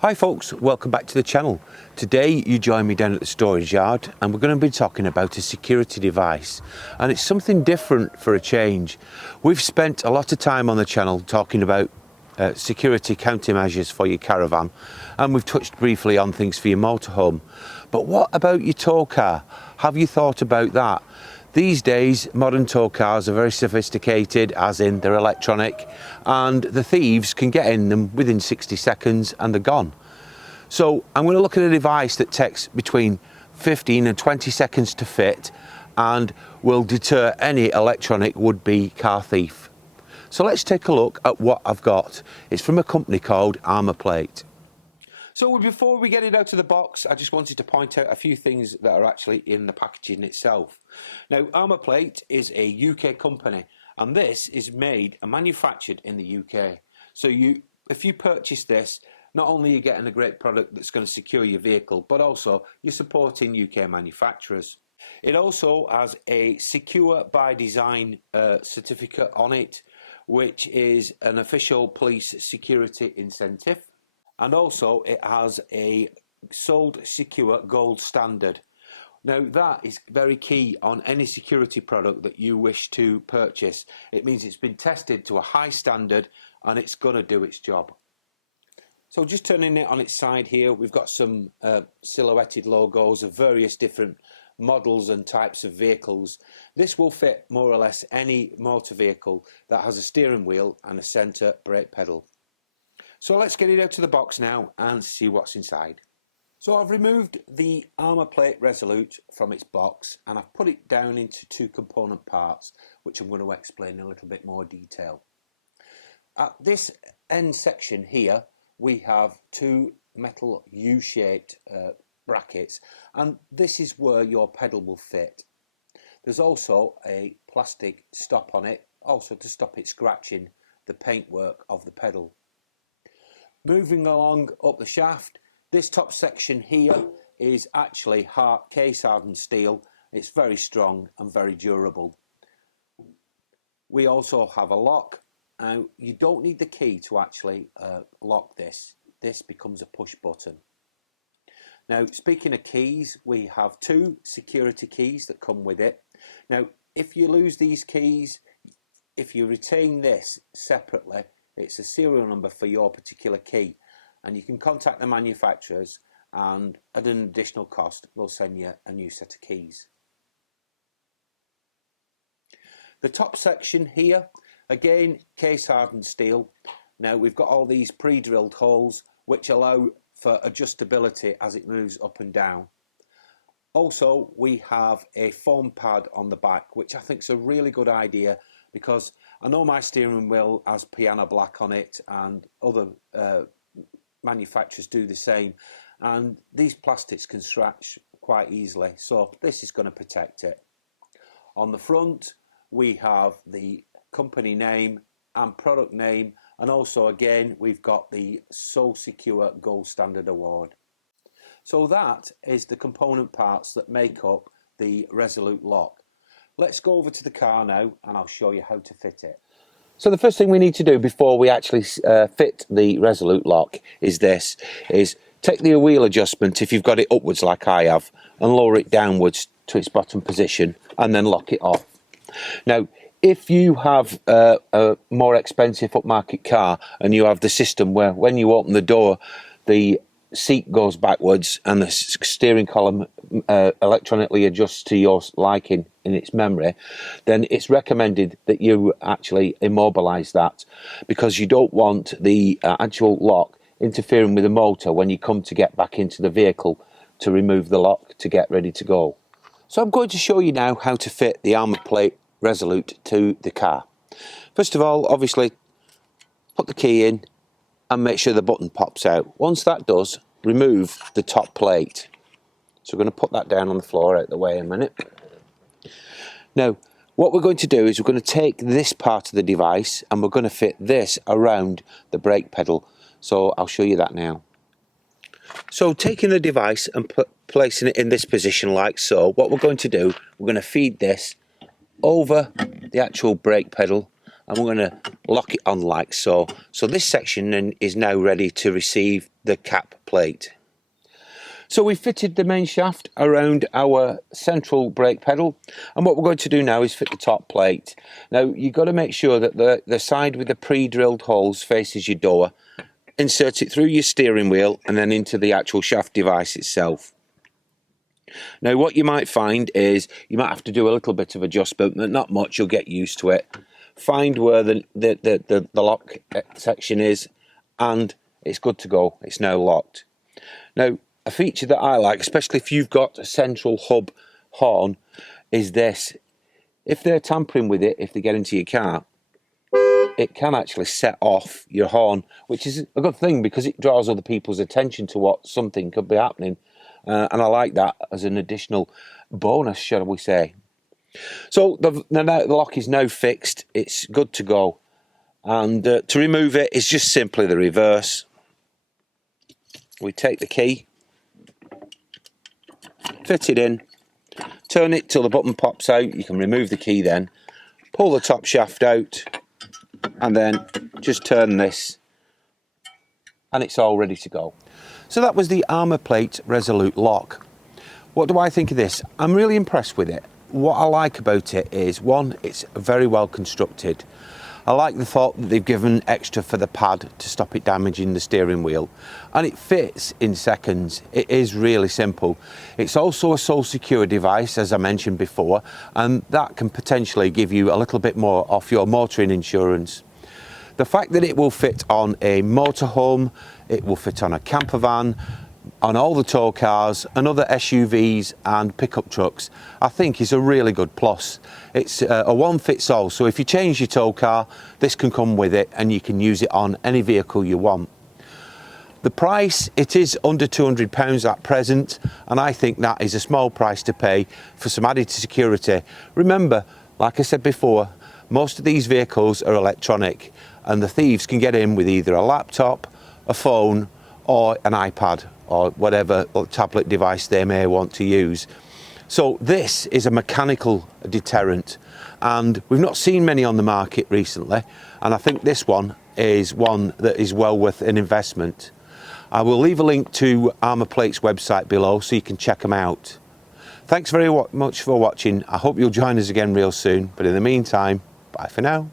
Hi folks, welcome back to the channel. Today you join me down at the storage yard and we're going to be talking about a security device, and it's something different for a change. We've spent a lot of time on the channel talking about security countermeasures for your caravan, and we've touched briefly on things for your motorhome. But what about your tow car? Have you thought about that? These days, modern tow cars are very sophisticated, as in they're electronic, and the thieves can get in them within 60 seconds and they're gone. So I'm going to look at a device that takes between 15 and 20 seconds to fit and will deter any electronic would-be car thief. So let's take a look at what I've got. It's from a company called Armaplate. So before we get it out of the box, I just wanted to point out a few things that are actually in the packaging itself. Now, Armaplate is a UK company, and this is made and manufactured in the UK. So if you purchase this, not only are you getting a great product that's going to secure your vehicle, but also you're supporting UK manufacturers. It also has a Secure by Design certificate on it, which is an official police security incentive. And also it has a Sold Secure Gold standard. Now that is very key on any security product that you wish to purchase. It means it's been tested to a high standard and it's going to do its job. So just turning it on its side here, we've got some silhouetted logos of various different models and types of vehicles. This will fit more or less any motor vehicle that has a steering wheel and a centre brake pedal. So let's get it out of the box now and see what's inside. So I've removed the Armaplate Resolute from its box and I've put it down into two component parts, which I'm going to explain in a little bit more detail. At this end section here, we have two metal U-shaped brackets, and this is where your pedal will fit. There's also a plastic stop on it, also to stop it scratching the paintwork of the pedal. Moving along up the shaft, this top section here is actually case hardened steel. It's very strong and very durable. We also have a lock. Now you don't need the key to actually lock this. This becomes a push button. Now, speaking of keys, we have two security keys that come with it. Now, if you lose these keys, if you retain this separately, it's a serial number for your particular key, and you can contact the manufacturers, and at an additional cost they'll send you a new set of keys. The top section here, again, case hardened steel. Now we've got all these pre-drilled holes which allow for adjustability as it moves up and down. Also, we have a foam pad on the back, which I think is a really good idea, because I know my steering wheel has piano black on it and other manufacturers do the same, and these plastics can scratch quite easily, so this is going to protect it. On the front we have the company name and product name, and also again we've got the Sold Secure Gold Standard Award. So that is the component parts that make up the Resolute lock. Let's go over to the car now and I'll show you how to fit it. So the first thing we need to do before we actually fit the Resolute lock is take the wheel adjustment, if you've got it upwards like I have, and lower it downwards to its bottom position and then lock it off. Now, if you have a more expensive upmarket car and you have the system where when you open the door the seat goes backwards and the steering column electronically adjusts to your liking in its memory, then it's recommended that you actually immobilize that, because you don't want the actual lock interfering with the motor when you come to get back into the vehicle to remove the lock to get ready to go. So I'm going to show you now how to fit the Armaplate Resolute to the car. First of all, obviously put the key in and make sure the button pops out. Once that does, remove the top plate. So we're going to put that down on the floor out the way a minute. Now what we're going to do is we're going to take this part of the device and we're going to fit this around the brake pedal. So I'll show you that now. So taking the device and placing it in this position like so, what we're going to do, we're going to feed this over the actual brake pedal and we're going to lock it on like so. So this section then is now ready to receive the cap plate. So we fitted the main shaft around our central brake pedal, and what we're going to do now is fit the top plate. Now you've got to make sure that the side with the pre-drilled holes faces your door. Insert it through your steering wheel and then into the actual shaft device itself. Now what you might find is you might have to do a little bit of adjustment, but not much, you'll get used to it. Find where the lock section is and it's good to go, it's now locked. Now a feature that I like, especially if you've got a central hub horn, is this. If they're tampering with it, if they get into your car, it can actually set off your horn, which is a good thing because it draws other people's attention to what something could be happening. And I like that as an additional bonus, shall we say. So the lock is now fixed, it's good to go. And to remove it is just simply the reverse. We take the key, fit it in, turn it till the button pops out. You can remove the key then, pull the top shaft out, and then just turn this, and it's all ready to go. So that was the Armaplate Resolute lock. What do I think of this? I'm really impressed with it. What I like about it is, one, it's very well constructed. I like the thought that they've given extra for the pad to stop it damaging the steering wheel, and it fits in seconds. It is really simple. It's also a sole secure device, as I mentioned before, and that can potentially give you a little bit more off your motoring insurance. The fact that it will fit on a motorhome, it will fit on a camper van, on all the tow cars and other SUVs and pickup trucks, I think is a really good plus. It's a one-fits-all, so if you change your tow car, this can come with it and you can use it on any vehicle you want. The price, it is under £200 at present, and I think that is a small price to pay for some added security. Remember, like I said before, most of these vehicles are electronic and the thieves can get in with either a laptop, a phone or an iPad or whatever tablet device they may want to use. So this is a mechanical deterrent, and we've not seen many on the market recently, and I think this one is one that is well worth an investment. I will leave a link to Armaplate's website below so you can check them out. Thanks very much for watching. I hope you'll join us again real soon, but in the meantime, bye for now.